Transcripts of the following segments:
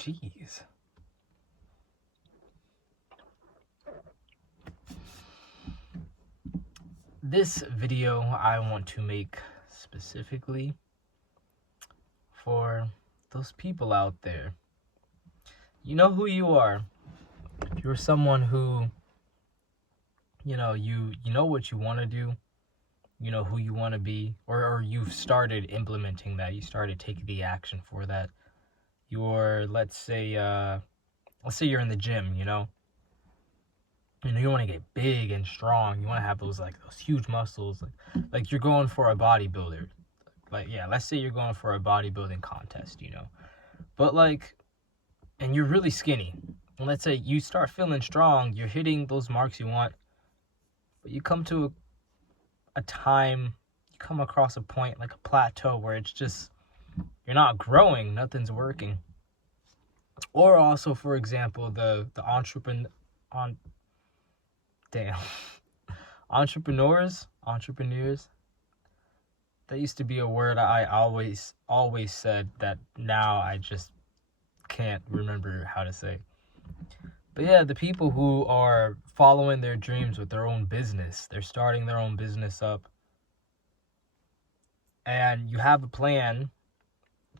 Jeez. This video I want to make specifically for those people out there. You know who you are. If you're someone who, you know what you want to do, you know who you want to be, or you've started implementing that, you started taking the action for that. Let's say you're in the gym, you want to get big and strong. You want to have those huge muscles, like you're going for a bodybuilder. Let's say you're going for a bodybuilding contest, but and you're really skinny. And let's say you start feeling strong, you're hitting those marks you want, but you come to a time, you come across a point, like a plateau, where it's just, you're not growing, nothing's working. Or also, for example, the entrepreneurs. That used to be a word I always said that now I just can't remember how to say. But yeah, the people who are following their dreams with their own business, they're starting their own business up, and you have a plan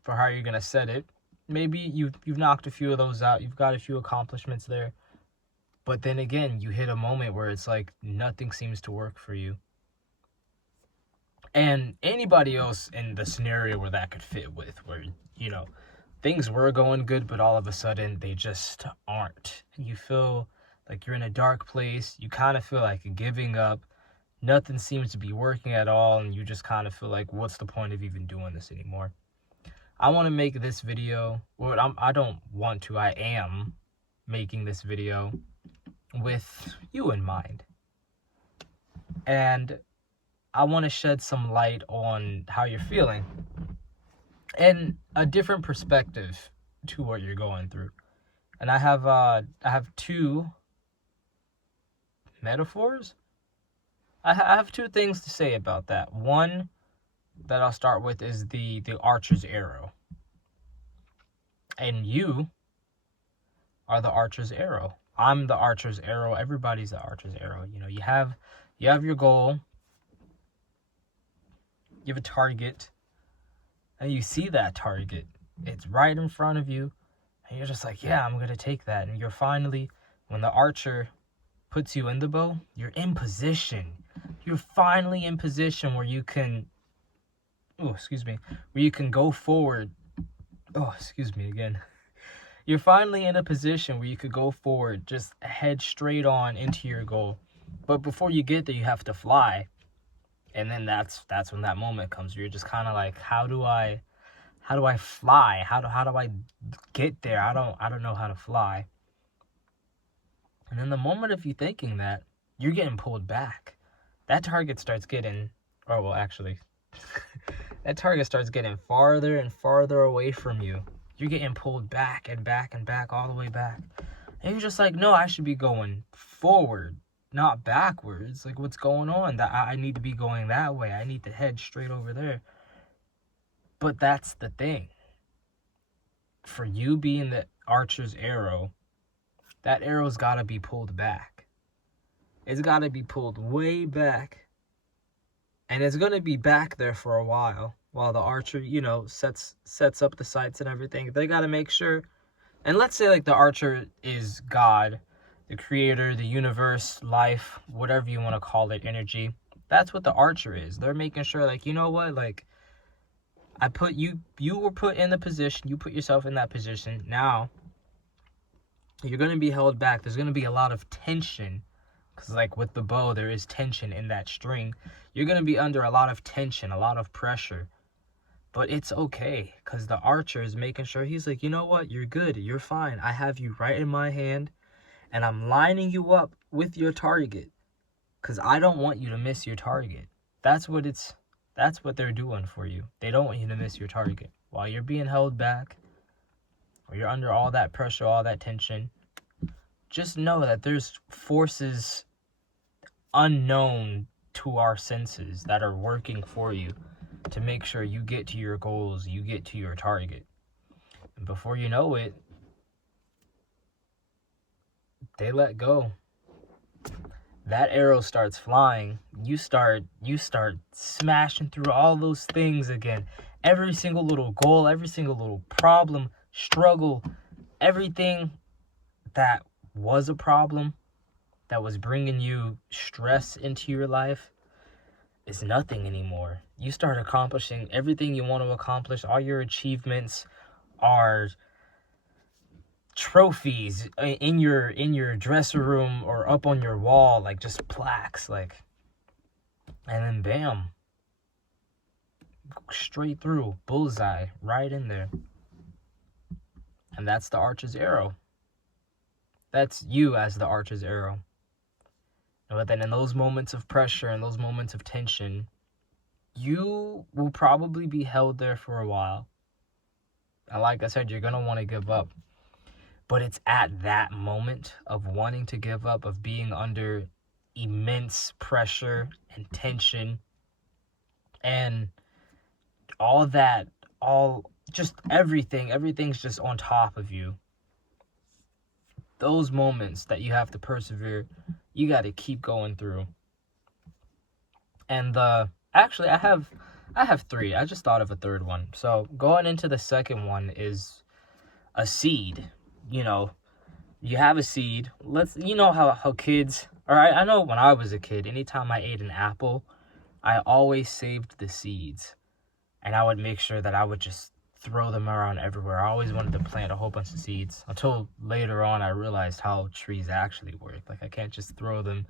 for how you're gonna set it. Maybe you've knocked a few of those out, you've got a few accomplishments there, but then again, you hit a moment where it's like nothing seems to work for you. And anybody else in the scenario where that could fit with, where, things were going good, but all of a sudden they just aren't. You feel like you're in a dark place. You kind of feel like giving up. Nothing seems to be working at all, and you just kind of feel like, what's the point of even doing this anymore? I want to make this video. Well, I don't want to. I am making this video with you in mind. And I want to shed some light on how you're feeling and a different perspective to what you're going through. And I have two metaphors. I have two things to say about that. One that I'll start with is the archer's arrow. And you are the archer's arrow. I'm the archer's arrow. Everybody's the archer's arrow. You have your goal. You have a target. And you see that target. It's right in front of you. And you're just like, yeah, I'm going to take that. And you're finally, when the archer puts you in the bow, you're in position. You're finally in position where you can, where you can go forward. You're finally in a position where you could go forward, just head straight on into your goal. But before you get there, you have to fly. And then that's when that moment comes where you're just kind of like, how do I fly? How do I get there? I don't know how to fly. And then the moment of you thinking that, you're getting pulled back. That target starts getting, that target starts getting farther and farther away from you. You're getting pulled back and back and back, all the way back. And you're just like, no, I should be going forward, not backwards. Like, what's going on? That I need to be going that way. I need to head straight over there. But that's the thing. For you being the archer's arrow, that arrow's got to be pulled back. It's got to be pulled way back. And it's going to be back there for a while the archer, sets up the sights and everything. They got to make sure. And let's say the archer is God, the creator, the universe, life, whatever you want to call it, energy. That's what the archer is. They're making sure, you know what, I put you were put in the position, you put yourself in that position. Now, you're going to be held back. There's going to be a lot of tension, because with the bow, there is tension in that string. You're going to be under a lot of tension, a lot of pressure. But it's okay, because the archer is making sure, he's like, you know what, you're good, you're fine. I have you right in my hand. And I'm lining you up with your target, because I don't want you to miss your target. That's what they're doing for you. They don't want you to miss your target. While you're being held back, or you're under all that pressure, all that tension, just know that there's forces unknown to our senses that are working for you to make sure you get to your goals, you get to your target. And before you know it, they let go. That arrow starts flying. You start smashing through all those things again. Every single little goal, every single little problem, struggle, everything that was a problem, that was bringing you stress into your life, is nothing anymore. You start accomplishing everything you want to accomplish. All your achievements are trophies in your dresser room or up on your wall, like just plaques, like, and then bam, straight through, bullseye, right in there. And that's the archer's arrow. That's you as the archer's arrow. But then in those moments of pressure and those moments of tension, you will probably be held there for a while. And like I said, you're going to want to give up. But it's at that moment of wanting to give up, of being under immense pressure and tension and all that, just everything's just on top of you. Those moments that you have to persevere, you got to keep going through. And actually, I have 3. I just thought of a third one. So going into the second one is a seed. You know, you have a seed. You know how kids, or I know when I was a kid, anytime I ate an apple, I always saved the seeds. And I would make sure that I would just throw them around everywhere. I always wanted to plant a whole bunch of seeds, until later on I realized how trees actually work. Like, I can't just throw them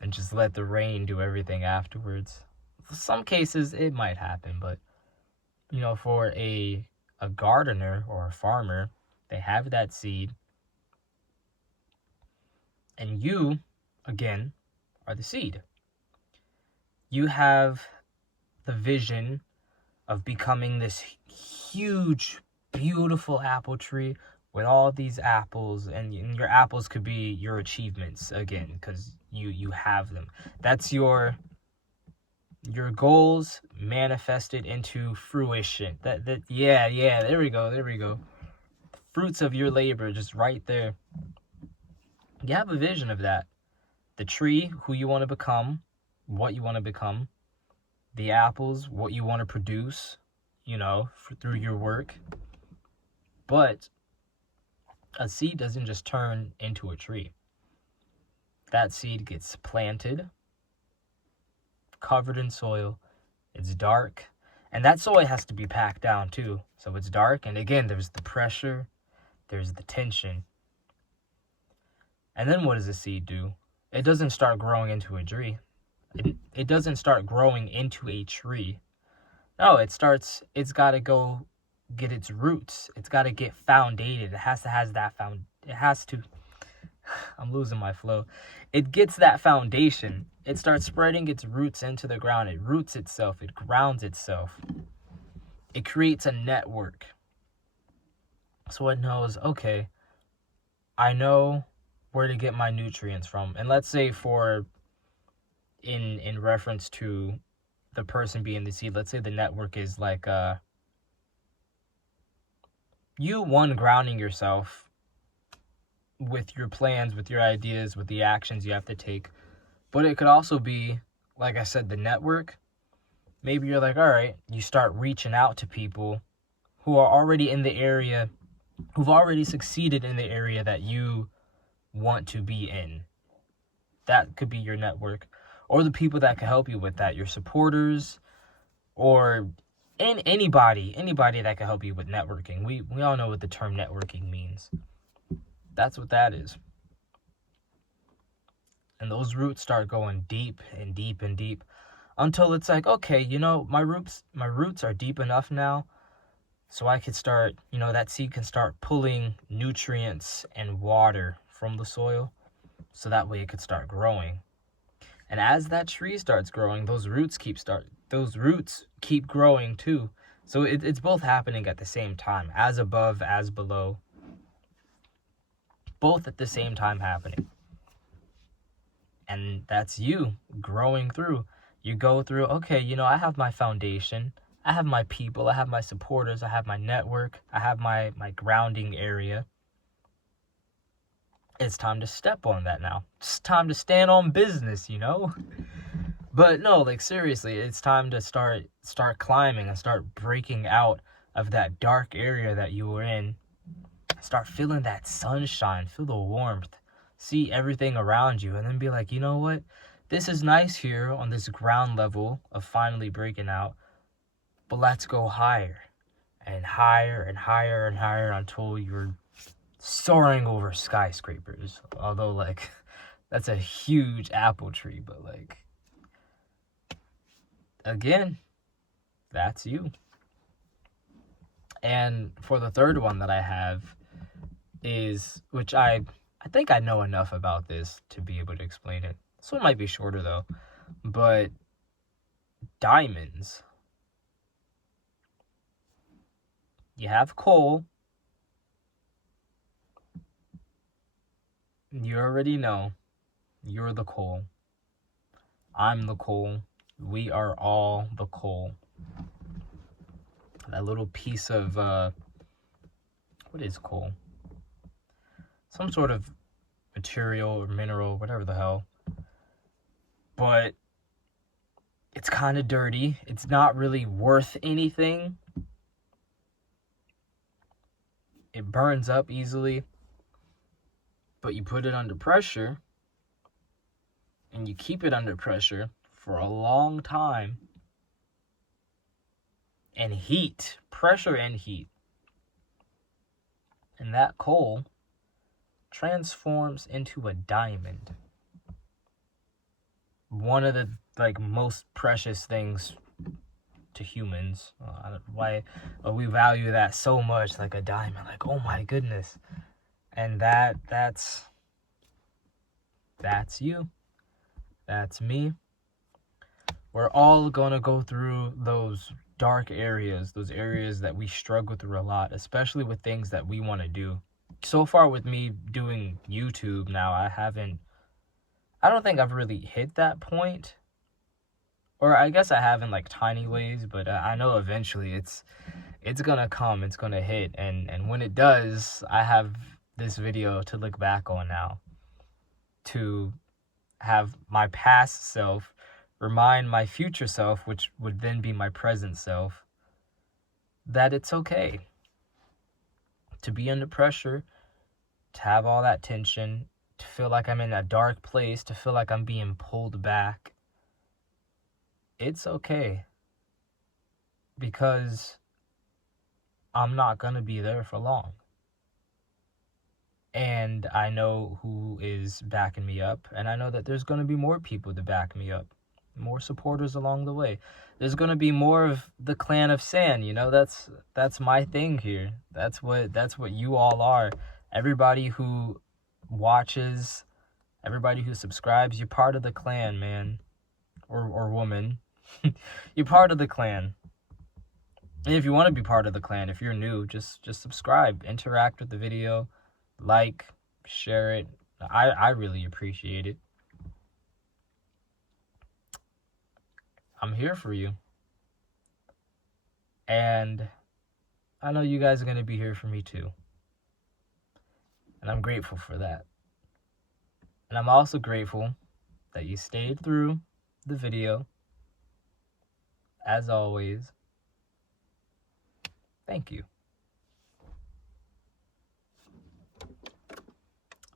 and just let the rain do everything afterwards. For some cases it might happen, but you know, for a gardener or a farmer, they have that seed, and you, again, are the seed. You have the vision of becoming this huge, beautiful apple tree with all these apples, and your apples could be your achievements, again, because you have them. That's your goals manifested into fruition. Yeah, there we go. The fruits of your labor, just right there. You have a vision of that. The tree, who you want to become, what you want to become. The apples, what you want to produce, through your work. But a seed doesn't just turn into a tree. That seed gets planted, covered in soil. It's dark, and that soil has to be packed down too. So it's dark, and again, there's the pressure, there's the tension. And then what does the seed do? It doesn't start growing into a tree. It doesn't start growing into a tree. No, it's got to go get its roots. It's got to get foundated. I'm losing my flow. It gets that foundation. It starts spreading its roots into the ground. It roots itself. It grounds itself. It creates a network. So it knows, okay, I know where to get my nutrients from. And let's say in reference to the person being the seed, let's say the network is like you grounding yourself with your plans, with your ideas, with the actions you have to take. But it could also be, like I said, the network. Maybe you're like, all right, you start reaching out to people who are already in the area, who've already succeeded in the area that you want to be in. That could be your network. Or the people that can help you with that, your supporters, or anybody that can help you with networking. We all know what the term networking means. That's what that is. And those roots start going deep and deep and deep until it's like, okay, my roots are deep enough now, so I could start, that seed can start pulling nutrients and water from the soil, so that way it could start growing. And as that tree starts growing, those roots keep growing too. So it's both happening at the same time, as above, as below. Both at the same time happening. And that's you growing through. You go through, okay, I have my foundation. I have my people. I have my supporters. I have my network. I have my grounding area. it's time to step on that now. It's time to stand on business, you know? But no, like seriously, it's time to start climbing and start breaking out of that dark area that you were in. Start feeling that sunshine, feel the warmth, see everything around you, and then be like, you know what? This is nice here on this ground level of finally breaking out, but let's go higher and higher and higher and higher until you're soaring over skyscrapers. Although, like, that's a huge apple tree, but like, again, that's you. And for the third one that I have is, which I think I know enough about this to be able to explain it. This one might be shorter though, but diamonds. You have coal. You already know. You're the coal. I'm the coal. We are all the coal. That little piece of, what is coal? Some sort of material or mineral, whatever the hell. But it's kind of dirty. It's not really worth anything. It burns up easily. But you put it under pressure, and you keep it under pressure for a long time. And heat, pressure and heat. And that coal transforms into a diamond. One of the most precious things to humans. I don't know why we value that so much, like a diamond. Like, oh my goodness. And that's you. That's me. We're all gonna go through those dark areas, those areas that we struggle through a lot, especially with things that we want to do. So far with me doing YouTube now, I don't think I've really hit that point. Or I guess I have in like tiny ways, but I know eventually it's gonna come, it's gonna hit, and when it does, I have this video to look back on now, to have my past self remind my future self, which would then be my present self, that it's okay to be under pressure, to have all that tension, to feel like I'm in a dark place, to feel like I'm being pulled back. It's okay, because I'm not gonna be there for long. And I know who is backing me up, and I know that there's gonna be more people to back me up, more supporters along the way. There's gonna be more of the clan of San, you know. That's my thing here. That's what you all are. Everybody who watches, everybody who subscribes, you're part of the clan, man, or woman. You're part of the clan. And if you want to be part of the clan, if you're new, just subscribe, interact with the video, like, share it. I really appreciate it. I'm here for you. And I know you guys are going to be here for me too. And I'm grateful for that. And I'm also grateful that you stayed through the video. As always, thank you.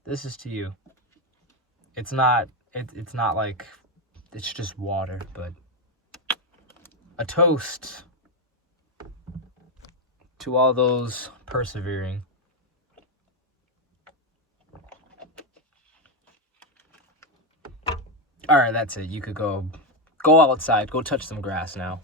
This is to you. It's not like it's just water, but a toast to all those persevering. All right, that's it. You could go outside, go touch some grass now.